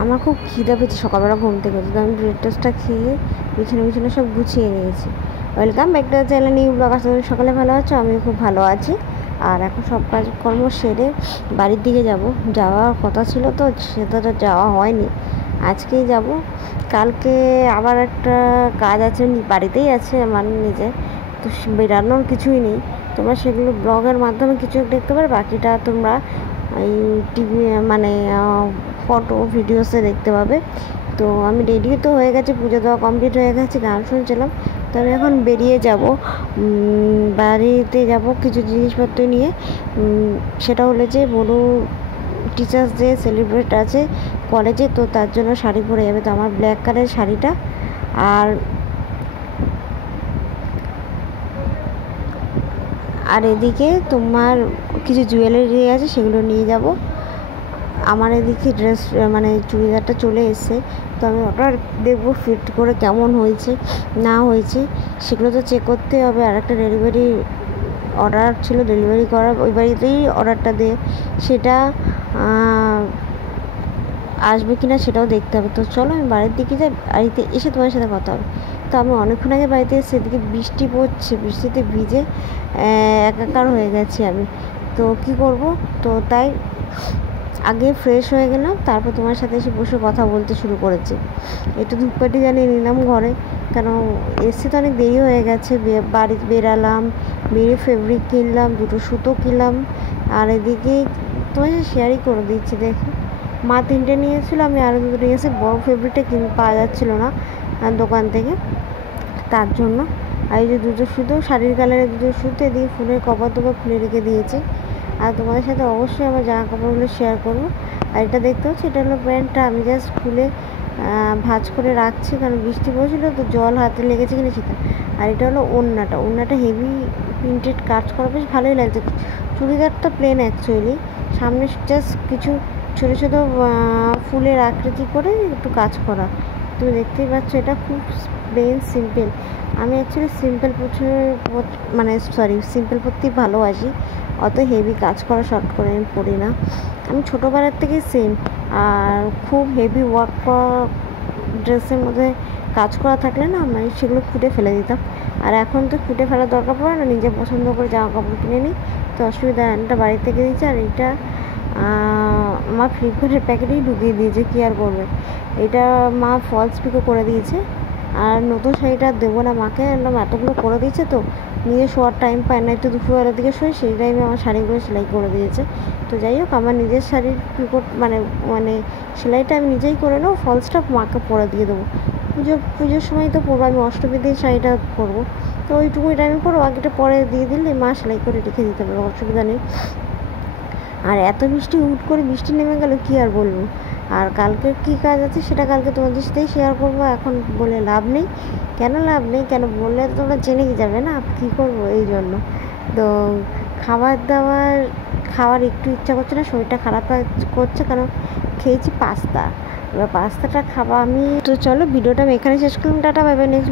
আমার খুব খিদে পেয়েছে সকালবেলা ঘুম থেকে উঠে, তো আমি ব্রেকফাস্টটা খেয়ে বিছানা সব গুছিয়ে নিয়েছি। Welcome back to the channel new blog. আশা করি সকালে ভালো আছো, আমিও খুব ভালো আছি। আর এখন সব কাজকর্ম সেরে বাড়ির দিকে যাওয়ার কথা ছিল, তো সেটা তো যাওয়া হয়নি। আজকেই যাব। কালকে আবার একটা কাজ আছে, বাড়িতেই আছে মানে নিজে, তো বেরানোর কিছুই নেই। তোমরা সেগুলো ব্লগের মাধ্যমে কিছু দেখতে পারো, বাকিটা তোমরা এই টিভি মানে ফটো ভিডিওসে দেখতে পাবে। তো আমি রেডিও তো হয়ে গেছে, পুজো দেওয়া কমপ্লিট হয়ে গেছে, গান শুনছিলাম। তো আমি এখন বেরিয়ে যাব, বাড়িতে যাব কিছু জিনিসপত্র নিয়ে। সেটা হলো যে বড় টিচার্স ডে সেলিব্রেট আছে কলেজে, তো তার জন্য শাড়ি পরে যাবে। তো আমার ব্ল্যাক কালারের শাড়িটা আর এদিকে তোমার কিছু জুয়েলারি আছে, সেগুলো নিয়ে যাব। আমার এদিকে ড্রেস মানে চুড়িদারটা চলে এসেছে, তো আমি ওটা দেখবো ফিট করে কেমন হয়েছে না হয়েছে, সেগুলো তো চেক করতে হবে। আর একটা ডেলিভারি অর্ডার ছিল, ডেলিভারি করা ওই বাড়িতেই অর্ডারটা দিয়ে, সেটা আসবে কি না সেটাও দেখতে হবে। তো চলো আমি বাড়ির দিকে যাই, বাড়িতে এসে তোমার সাথে কথা হবে। তো আমি অনেকক্ষণ আগে বাড়িতে এসে এদিকে বৃষ্টি পড়ছে, বৃষ্টিতে ভিজে একাকার হয়ে গেছি আমি। তো কি করব, তো তাই আগে ফ্রেশ হয়ে গেলাম, তারপর তোমার সাথে এসে বসে কথা বলতে শুরু করেছি। একটু ধূপকাঠি জ্বালিয়ে নিলাম ঘরে, কেন এসে তো অনেক দেরি হয়ে গেছে। বাড়ি বেরালাম, বেরিয়ে ফেব্রিক কিনলাম, দুটো সুতো কিনলাম। আর এদিকে তোমার সাথে শেয়ারই করে দিচ্ছি। দেখো, মা 3টে নিয়েছিল, আমি আরও 2টো নিয়েছি। বড় ফেব্রিকটা পাওয়া যাচ্ছিলো না দোকান থেকে, তার জন্য। আর এই যে দুটো সুতো, শাড়ির কালারের দুটো সুতো, এদিকে ফুলের কভার খুলে রেখে দিয়েছে। আর তোমাদের সাথে অবশ্যই আমার জামা কাপড়গুলো শেয়ার করবো। আর এটা দেখতে হচ্ছে, এটা হলো প্যান্টটা, আমি জাস্ট খুলে ভাঁজ করে রাখছি, কারণ বৃষ্টি পড়ছিল তো জল হাতে লেগেছে কিনা সেটা। আর এটা হলো ওড়নাটা হেভি প্রিন্টেড কাজ করা, বেশ ভালোই লাগছে। চুড়িদারটা প্লেন অ্যাকচুয়ালি, সামনে জাস্ট কিছু ছোটো ছোটো ফুলের আকৃতি করে একটু কাজ করা। তুমি দেখতেই পাচ্ছ, এটা খুব প্লেন সিম্পল। আমি অ্যাকচুয়ালি সিম্পল সিম্পল পরতেই ভালোবাসি, অত হেভি কাজ করা শর্ট করে আমি পড়ি না। আমি ছোটোবেলার থেকেই সেম, আর খুব হেভি ওয়ার্ক করা ড্রেসের মধ্যে কাজ করা থাকলে না আমি সেগুলো খুঁটে ফেলে দিতাম। আর এখন তো খুঁটে ফেলার দরকার পড়ে না, নিজে পছন্দ করে জামা কাপড় কিনে নিই, তো অসুবিধা হয় না। এটা বাড়ি থেকে দিয়েছে, আর এটা মা ফ্লিপকার্টের প্যাকেটেই ঢুকিয়ে দিয়েছে, কী আর করবে। এটা মা ফলস পিকো করে দিয়েছে। আর নতুন শাড়িটা দেবো না মাকে, এতগুলো করে দিয়েছে তো নিজে শোয়ার টাইম পায় না, একটু দুপুরবেলার দিকে শোয়, সেই টাইমে আমার শাড়িগুলো সেলাই করে দিয়েছে। তো যাই হোক, আমার নিজের শাড়ির পিকো মানে সেলাইটা আমি নিজেই করে নেবো, ফলসটা মাকে পরে দিয়ে দেবো। পুজোর সময় তো পরবো, আমি অষ্টমীর দিন শাড়িটা পরবো, তো ওইটুকুই টাইমে পরবো, বাকিটা পরে দিয়ে দিলে মা সেলাই করে রেখে দিতে পারবে, অসুবিধা নেই। আর এত হুট করে বৃষ্টি নেমে গেল, কি আর বলবো। আর কালকে কি কাজ আছে সেটা কালকে তোমাদের সাথেই শেয়ার করবো, এখন বলে লাভ নেই। কেন লাভ নেই, কেন বললে তো তোমরা জেনেই যাবে না কী করবো, এই জন্য। তো খাওয়ার একটু ইচ্ছা করছে না, শরীরটা খারাপ করছে, কারণ খেয়েছি পাস্তা। এবার পাস্তাটা খাবো আমি। তো চলো, ভিডিওটা আমি এখানে শেষ করলাম। Tata, bye bye, next